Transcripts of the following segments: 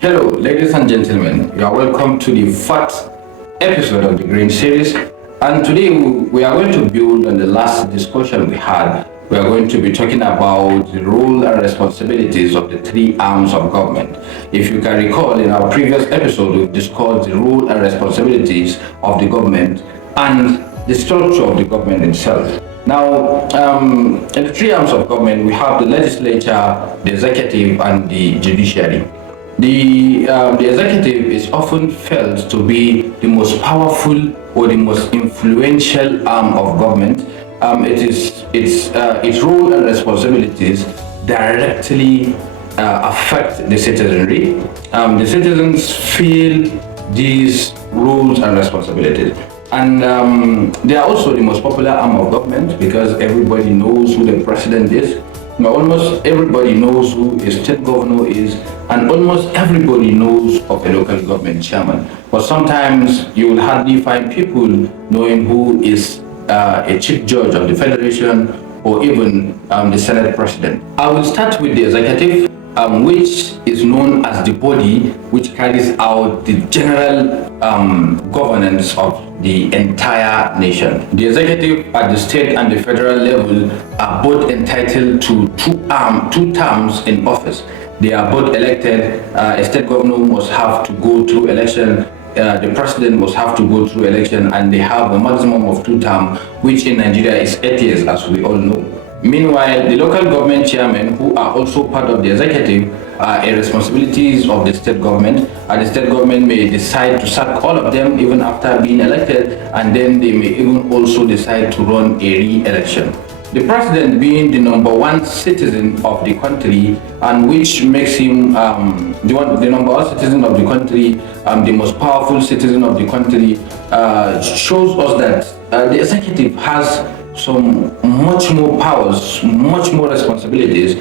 Hello, ladies and gentlemen. You are welcome to the fourth episode of the Green Series. And today we are going to build on the last discussion we had. We are going to be talking about the role and responsibilities of the three arms of government. If you can recall, in our previous episode, we discussed the role and responsibilities of the government and the structure of the government itself. Now, in the three arms of government, we have the legislature, the executive, and the judiciary. The executive is often felt to be the most powerful or the most influential arm of government. Its role and responsibilities directly affect the citizenry. The citizens feel these roles and responsibilities. And they are also the most popular arm of government because everybody knows who the president is. Now, almost everybody knows who a state governor is, and almost everybody knows of a local government chairman. But sometimes you will hardly find people knowing who is a chief judge of the federation or even the senate president. I will start with the executive, which is known as the body which carries out the general governance of the entire nation. The executive at the state and the federal level are both entitled to two terms in office. They are both elected. A state governor must have to go through election. The president must have to go through election, and they have a maximum of 2 terms, which in Nigeria is 8 years, as we all know. Meanwhile, the local government chairmen, who are also part of the executive, are responsibilities of the state government. And the state government may decide to sack all of them even after being elected, and then they may even also decide to run a re-election. The president being the number one citizen of the country, and which makes him the number one citizen of the country, the most powerful citizen of the country, shows us that the executive has some much more powers, much more responsibilities,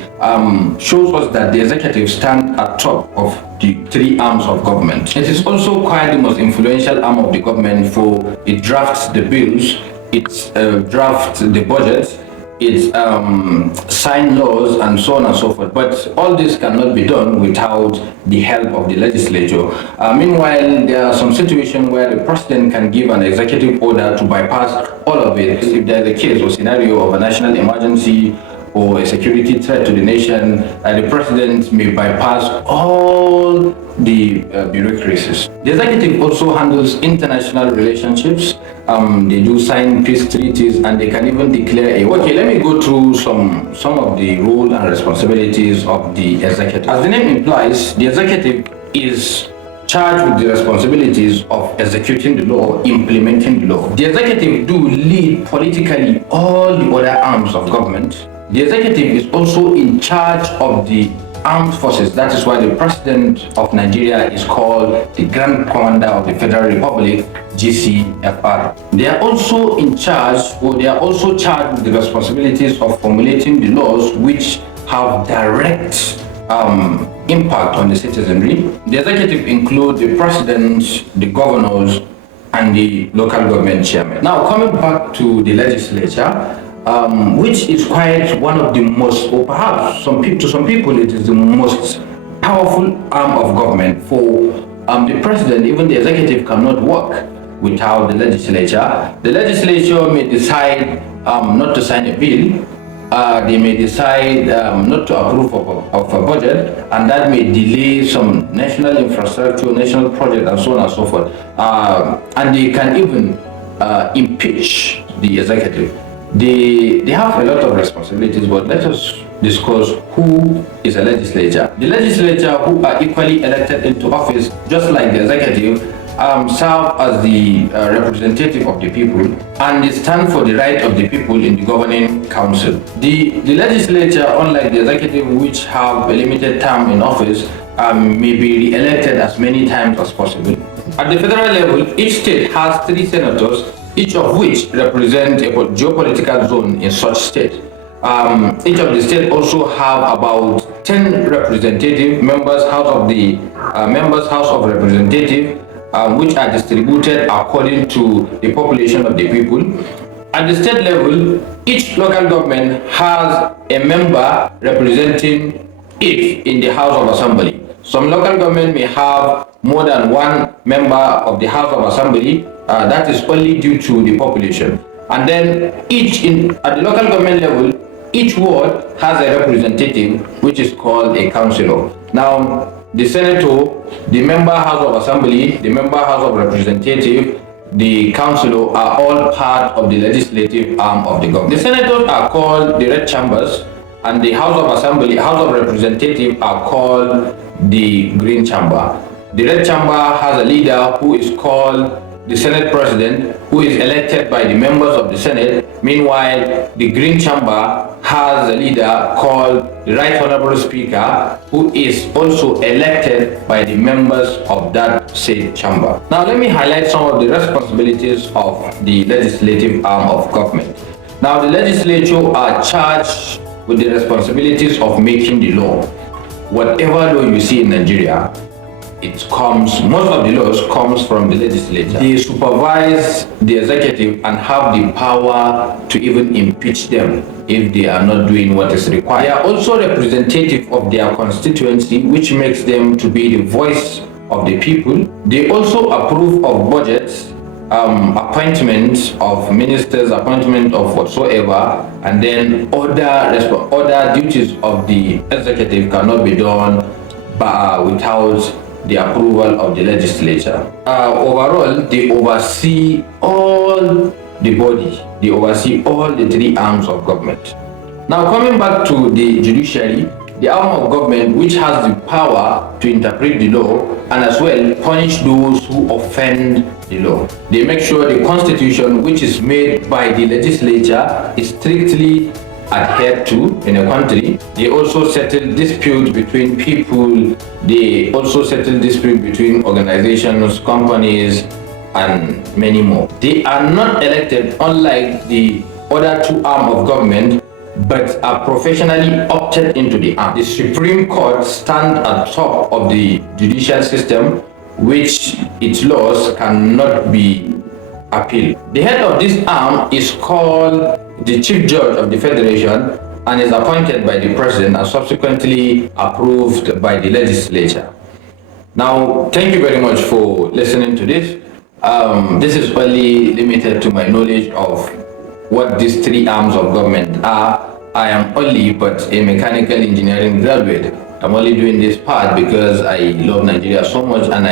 shows us that the executive stands at top of the three arms of government. It is also quite the most influential arm of the government, for it drafts the bills, it drafts the budget, it sign laws, and so on and so forth. But all this cannot be done without the help of the legislature. Meanwhile, there are some situations where the president can give an executive order to bypass all of it. If there is a case or scenario of a national emergency or a security threat to the nation, the president may bypass all the bureaucracies. The executive also handles international relationships. They do sign peace treaties, and they can even declare a war. Okay, let me go through some of the role and responsibilities of the executive. As the name implies, the executive is charged with the responsibilities of executing the law, implementing the law. The executive do lead politically all the other arms of government. The executive is also in charge of the armed forces. That is why the president of Nigeria is called the Grand Commander of the Federal Republic, GCFR. They are also in charge, or they are also charged with the responsibilities of formulating the laws which have direct impact on the citizenry. The executive includes the president, the governors, and the local government chairman. Now, coming back to the legislature, which is quite one of the most, or perhaps to some people, it is the most powerful arm of government. For the president, even the executive cannot work without the legislature. The legislature may decide not to sign a bill. They may decide not to approve of a budget, and that may delay some national infrastructure, national project, and so on and so forth. And they can even impeach the executive. They have a lot of responsibilities, but let us discuss who is a legislature. The legislature, who are equally elected into office, just like the executive, serve as the representative of the people, and they stand for the right of the people in the governing council. The legislature, unlike the executive, which have a limited term in office, may be re-elected as many times as possible. At the federal level, each state has 3 senators, each of which represent a geopolitical zone in such state. Each of the states also have about 10 representative members, House of Representatives, which are distributed according to the population of the people. At the state level, each local government has a member representing it in the House of Assembly. Some local government may have more than one member of the House of Assembly. That is only due to the population. And then at the local government level, each ward has a representative, which is called a councillor. Now, the senator, the member House of Assembly, the member House of Representative, the councillor are all part of the legislative arm of the government. The senators are called the red chambers, and the House of Assembly, House of Representative are called the green chamber. The red chamber has a leader who is called the Senate President, who is elected by the members of the Senate. Meanwhile, the green chamber has a leader called the Right Honorable Speaker, who is also elected by the members of that said chamber. Now, let me highlight some of the responsibilities of the legislative arm of government. Now, the legislature are charged with the responsibilities of making the law. Whatever law you see in Nigeria, most of the laws comes from the legislature. They supervise the executive and have the power to even impeach them if they are not doing what is required. They are also representative of their constituency, which makes them to be the voice of the people. They also approve of budgets, appointments of ministers, appointment of whatsoever, and then other duties of the executive cannot be done without the approval of the legislature. Overall, they oversee all the body. They oversee all the three arms of government. Now, coming back to the judiciary, the arm of government which has the power to interpret the law and as well punish those who offend the law. They make sure the constitution which is made by the legislature is strictly adhered to in a country. They also settle disputes between people. They also settle disputes between organizations, companies, and many more. They are not elected unlike the other two arms of government, but are professionally opted into the arm. The Supreme Court stands at top of the judicial system, which its laws cannot be appealed. The head of this arm is called the Chief Judge of the Federation and is appointed by the President and subsequently approved by the legislature. Now, thank you very much for listening to this. This is only limited to my knowledge of what these three arms of government are. I am only but a mechanical engineering graduate. I'm only doing this part because I love Nigeria so much, and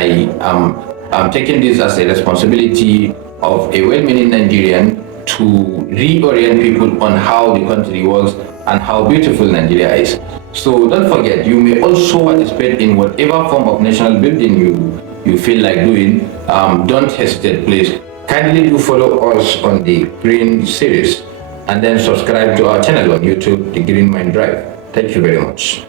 I'm taking this as a responsibility of a well-meaning Nigerian to reorient people on how the country works and how beautiful Nigeria is. So don't forget, you may also participate in whatever form of national building you feel like doing. Don't hesitate, please. Kindly do follow us on the Green series and then subscribe to our channel on YouTube, The Green Mind Drive. Thank you very much.